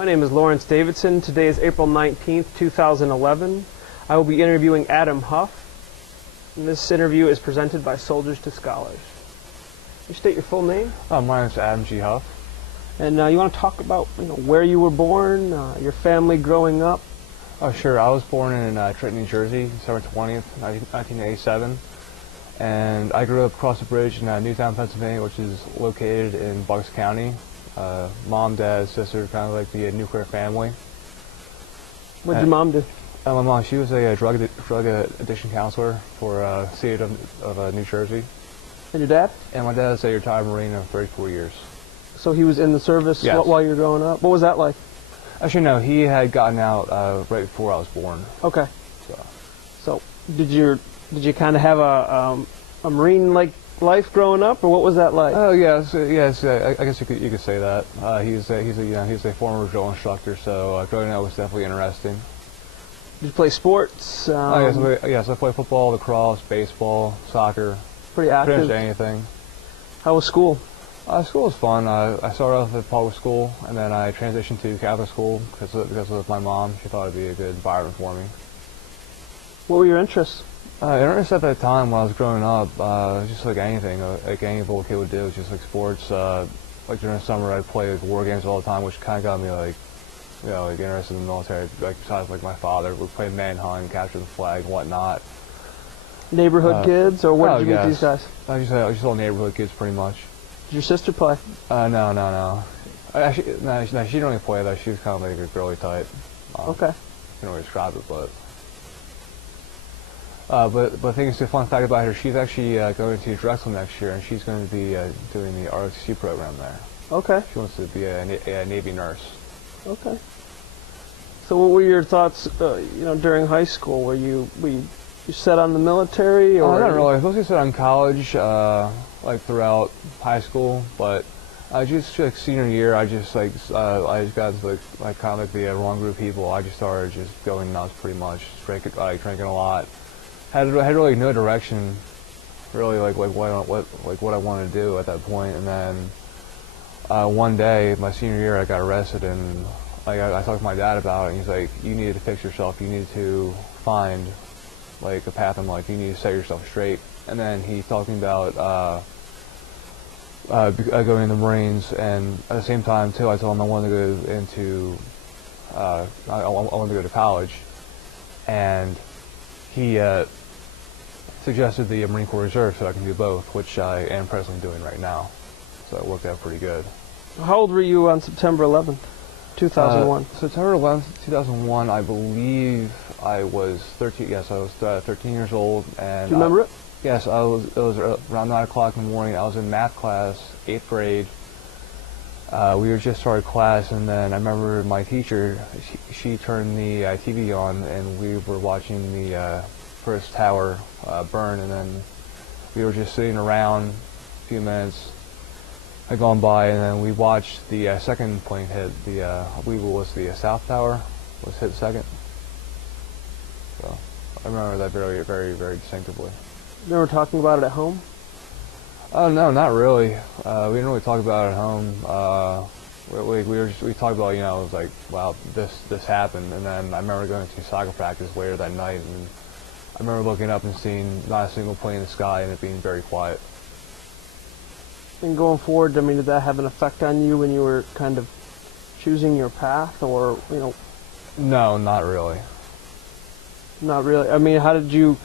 My name is Lawrence Davidson. Today is April 19th, 2011. I will be interviewing Adam Huff. And this interview is presented by Soldiers to Scholars. You state your full name? My name is Adam G. Huff. And you want to talk about where you were born, your family growing up? Oh, sure. I was born in Trenton, New Jersey, December 20th, 1987. And I grew up across the bridge in Newtown, Pennsylvania, which is located in Bucks County. Mom, dad, sister, kind of like the nuclear family. What did your mom do? My mom, she was a drug addiction counselor for the state of New Jersey. And your dad? And my dad is a retired Marine of 34 years. So he was in the service while you were growing up? What was that like? Actually, no, he had gotten out right before I was born. Okay. So did you kind of have a Marine-like life growing up, or what was that like? Oh yes. I guess you could say that. He's a former drill instructor, so growing up was definitely interesting. Did you play sports? Yes, I played football, lacrosse, baseball, soccer. Pretty active. Pretty much anything. How was school? School was fun. I started off at public school, and then I transitioned to Catholic school because of my mom. She thought it'd be a good environment for me. What were your interests? Interests at that time when I was growing up, just like anything, like any little kid would do, just like sports. Like during the summer, I'd play like war games all the time, which kind of got me like interested in the military. Like besides like my father, we'd play manhunt, capture the flag, and whatnot. Neighborhood kids, or what did you meet these guys? Just all neighborhood kids, pretty much. Did your sister play? No. Actually, no, she didn't really play though. She was kind of like a girly type. Okay. I can't really describe it, but I think it's a fun fact about her. She's actually going to Drexel next year, and she's going to be doing the ROTC program there. Okay. She wants to be a Navy nurse. Okay. So, what were your thoughts, during high school? Were you set on the military, or? Not really. I was mostly set on college, like throughout high school, but just like senior year, I just got into like kind of like the wrong group of people. I just started just going nuts, pretty much, drinking a lot. Had really no direction, really, like what I wanted to do at that point. And then one day, my senior year, I got arrested, and I talked to my dad about it. And he's like, "You need to fix yourself. You need to find like a path in life. You need to set yourself straight." And then he talked to me about going in the Marines, and at the same time too, I told him I wanted to go into I wanted to go to college, and he suggested the Marine Corps Reserve so I can do both, which I am presently doing right now. So it worked out pretty good. How old were you on September 11th, 2001? September 11th, 2001, I believe I was 13. Yes, I was 13 years old. And do you remember it? Yes, it was around 9 o'clock in the morning. I was in math class, 8th grade. We were just started class, and then I remember my teacher, she turned the TV on, and we were watching the first tower burn, and then we were just sitting around. A few minutes had gone by, and then we watched the second plane hit. I believe it was the South Tower was hit second. So I remember that very, very, very distinctively. You remember talking about it at home? Oh no, not really. We didn't really talk about it at home. We talked about, it was like, wow, this happened, and then I remember going to soccer practice later that night, and I remember looking up and seeing not a single plane in the sky, and it being very quiet. And going forward, did that have an effect on you when you were kind of choosing your path, or No, not really. Not really. How did you?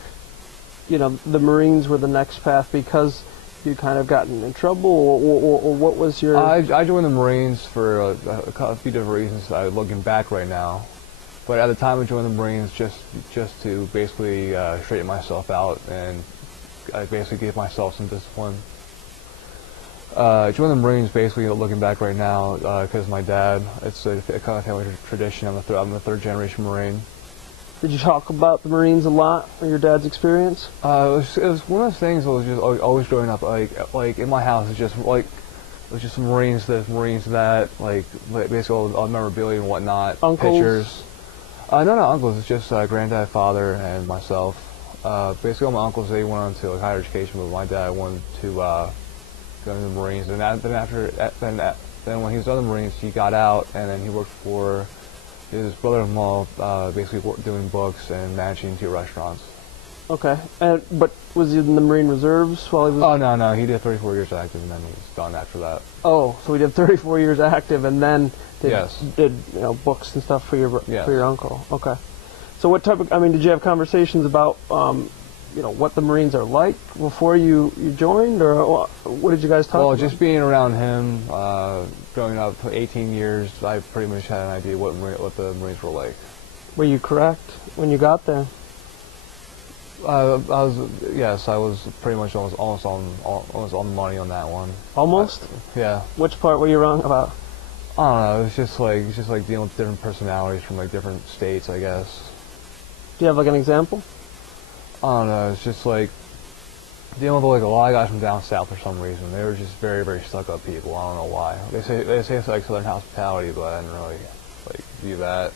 The Marines were the next path because you kind of gotten in trouble, or what was your? I joined the Marines for a few different reasons. Looking back right now, but at the time I joined the Marines just to basically straighten myself out and I basically give myself some discipline. I joined the Marines basically looking back right now because my dad. It's a kind of family tradition. I'm the third generation Marine. Did you talk about the Marines a lot, or your dad's experience? It was one of those things that was just always growing up. Like in my house, it was just Marines this, Marines that. Like basically all memorabilia and whatnot. Uncles? Pictures. No, uncles. It's just granddad, father, and myself. Basically, all my uncles they went on to higher education, but my dad wanted to go into the Marines. And then Then when he was on the Marines, he got out, and then he worked for his brother-in-law, basically doing books and managing 2 restaurants. Okay. But was he in the Marine Reserves while he was... Oh, no, he did 34 years active, and then he's done after that. Oh, so he did 34 years active, and then did, Yes. did books and stuff for your Yes. for your uncle. Okay. So what type of... I mean, did you have conversations about, what the Marines are like before you joined, or what did you guys talk about? Well, just being around him, growing up for 18 years, I pretty much had an idea what the Marines were like. Were you correct when you got there? I was pretty much almost on the money on that one. Almost? Yeah. Which part were you wrong about? I don't know. It's just like dealing with different personalities from like different states, I guess. Do you have like an example? I don't know. It's just like dealing with like a lot of guys from down south for some reason. They were just very, very stuck-up people. I don't know why. They say it's like Southern hospitality, but I didn't really like view that.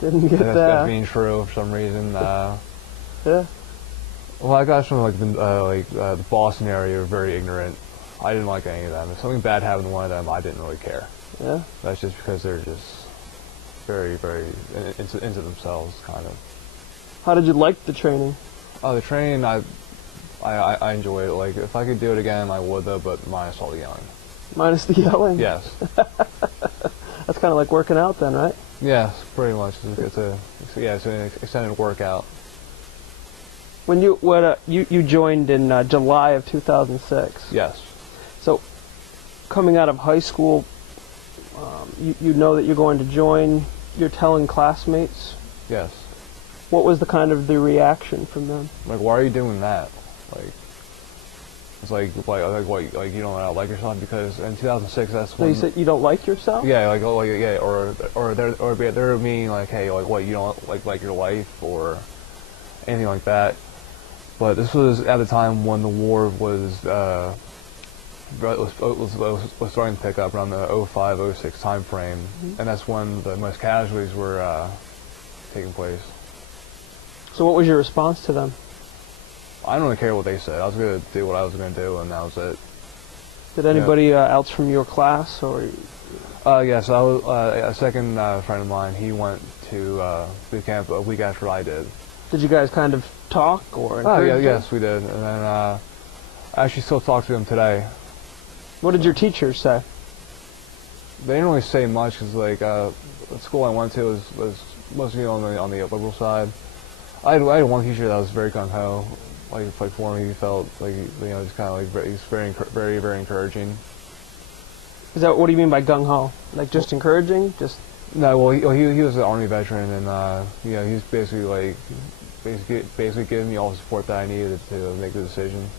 Didn't get that. That's being true for some reason. Yeah. A lot of guys from the Boston area are very ignorant. I didn't like any of them. If something bad happened to one of them, I didn't really care. Yeah. That's just because they're just very, very into themselves, kind of. How did you like the training? Oh, the training, I enjoyed it. Like, if I could do it again, I would, though, but minus all the yelling. Minus the yelling? Yes. That's kind of like working out then, right? Yes, pretty much. It's an extended workout. When you joined in July of 2006. Yes. So, coming out of high school, you know that you're going to join. You're telling classmates. Yes. What was the reaction from them? Like, why are you doing that? Like, it's like you don't like yourself, because in 2006 that's when. So you said you don't like yourself? Yeah, or they're meaning like, hey, like what, you don't like your life or anything like that. But this was at the time when the war was starting to pick up around the 05, 06 time frame, and that's when the most casualties were taking place. So what was your response to them? I don't really care what they said. I was going to do what I was going to do, and that was it. Did anybody else from your class or? Yes, I was a second friend of mine. He went to boot camp a week after I did. Did you guys kind of talk or? Oh yeah, yes, we did, and then I actually still talk to him today. What did your teachers say? They didn't really say much, because like the school I went to was mostly on the liberal side. I had one teacher that was very gung ho, like for me. He felt like just kind of like he's very very encouraging. Is that what do you mean by gung ho? Like just encouraging? Just no. Well, he was an Army veteran, and he's basically giving me all the support that I needed to make the decision.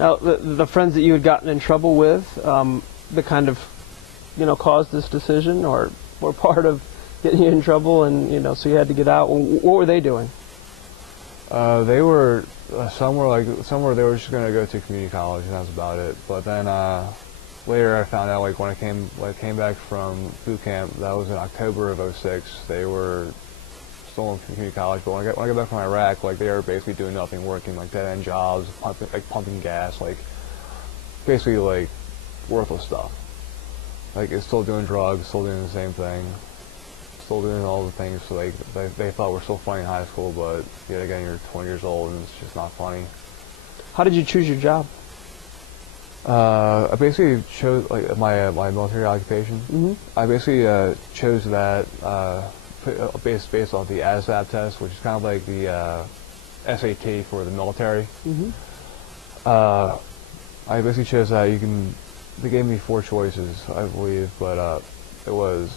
Now the friends that you had gotten in trouble with, that kind of caused this decision, or were part of getting you in trouble, and so you had to get out. What were they doing? They were somewhere they were just going to go to community college, and that's about it. But then later I found out, like when I came back from boot camp, that was in October of 06. They were still in community college, but when I got back from Iraq, like they were basically doing nothing, working like dead-end jobs, pumping gas, like basically like worthless stuff. Like it's still doing drugs, still doing the same thing. Still doing all the things they thought were so funny in high school, but yet again, you're 20 years old and it's just not funny. How did you choose your job? I basically chose like my military occupation. Mm-hmm. I basically chose that based on the ASVAB test, which is kind of like the SAT for the military. Mm-hmm. I basically chose that. They gave me 4 choices, I believe, but it was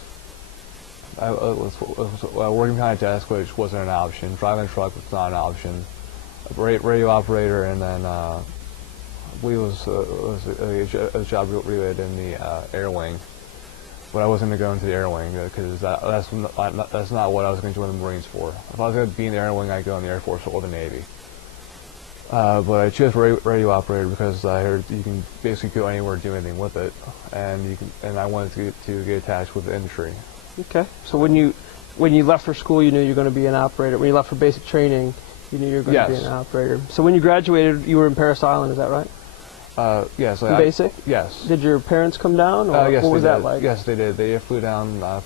working behind a desk, which wasn't an option. Driving a truck was not an option. Radio operator, and then I believe it was a job related in the air wing. But I wasn't going to go into the air wing because that's not what I was going to join the Marines for. If I was going to be in the air wing, I'd go in the Air Force or the Navy. But I chose radio operator because I heard you can basically go anywhere and do anything with it, and I wanted to get attached with the industry. Okay. So when you left for school, you knew you were going to be an operator. When you left for basic training, you knew you were going to be an operator. So when you graduated, you were in Parris Island, is that right? Yes. In basic? Yes. Did your parents come down, or Yes, what was they that did. like? Yes, they did. They flew down